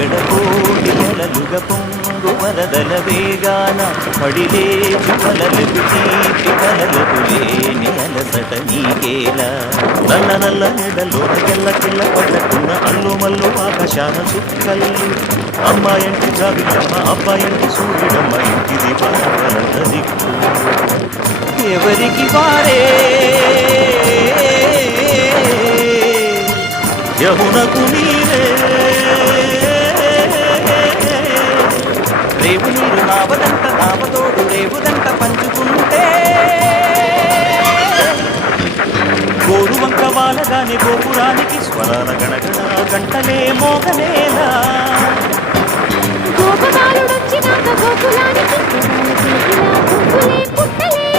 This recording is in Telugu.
ఎడపోటి అలలుగ పొంగు వరదల వేగాన పడిలేచు కలలకు తీపి కలలకు లేని అలసట నీకేలా నల్ల నల్ల నెడలోన కెల్ల పడ్డకున్న అల్లు మల్లు ఆకాశాన చుక్కల్లు అమ్మాయంటి జాబిలమ్మ అబ్బాయంటి సూర్యుడమ్మ ఇంటిది పలకలంత దిక్కు ఎవరికి వారే యమునకు నీరే రేవు నీరు నావదంట నావతోడు రేవుదంట పంచుకుంటే గోరు వంక వాలగానే గోపురానికి స్వరాల గణగణ గంటలే మోగనేలా గోపబాలుడొచ్చినాక గోకులానికి పుట్టలే